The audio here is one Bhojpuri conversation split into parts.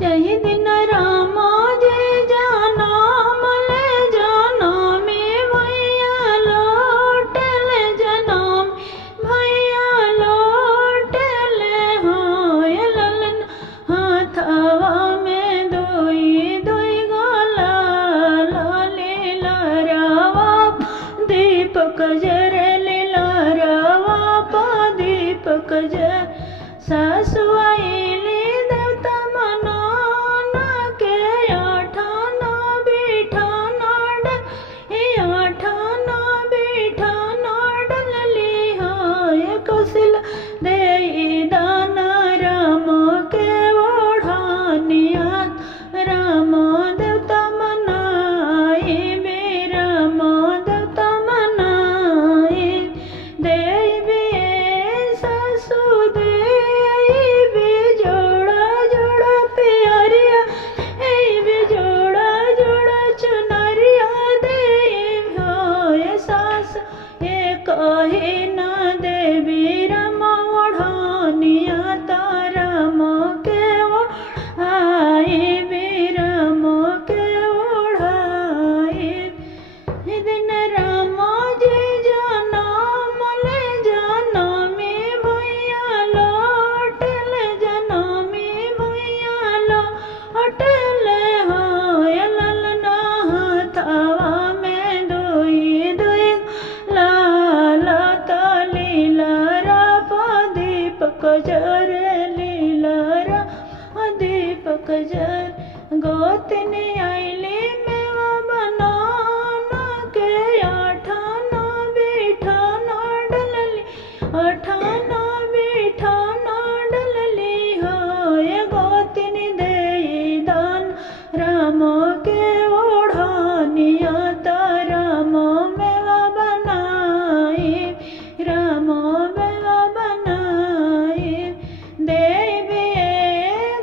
जही दिन रामा जी जाना मले जाना में भैया लौट ले जनाम भैया लौट ले हाय ललन हाथवा में दोई दोई गोला लाली लारावा दीपक जर लीला रावा पा दीपक जर सासु आईली देवता मनाना के आठाना बिठाना डल आठाना बिठाना डलली हाय कौशल देई दाना राम के ओढ़ानिया राम देवता मनाई बे राम देवता मनाई देवी सासु देवी जोड़ा जोड़ा प्यारिया भी जोड़ा जोड़ा चुनरिया देवी होय सास ये कहे ना देवी राम ओढ़ानिया ताराम के ओढ़ाई बे राम के ओढ़ाई दिन रामा जी जाना मले जाना में भैया लौट ले जाना में भैया लौट ले हाय ललना हाथवा में दोई दोई लाला लीला रा पा दीपक जर लीला रा दीपक जर गोतनी आईली मेवा बनाना के आठाना बिठाना डलली आठाना बिठाना डलली हाय गोतनी देई दान राम के ओढ़ानिया ताराम मेवा बनाई राम मेवा बनाई देवी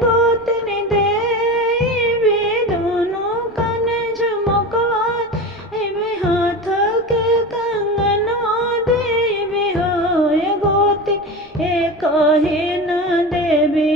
गोतनी देवी दोनों कन झुमकवा देवी हाथ के कंगनवा देवी होय गोती कहे न देवी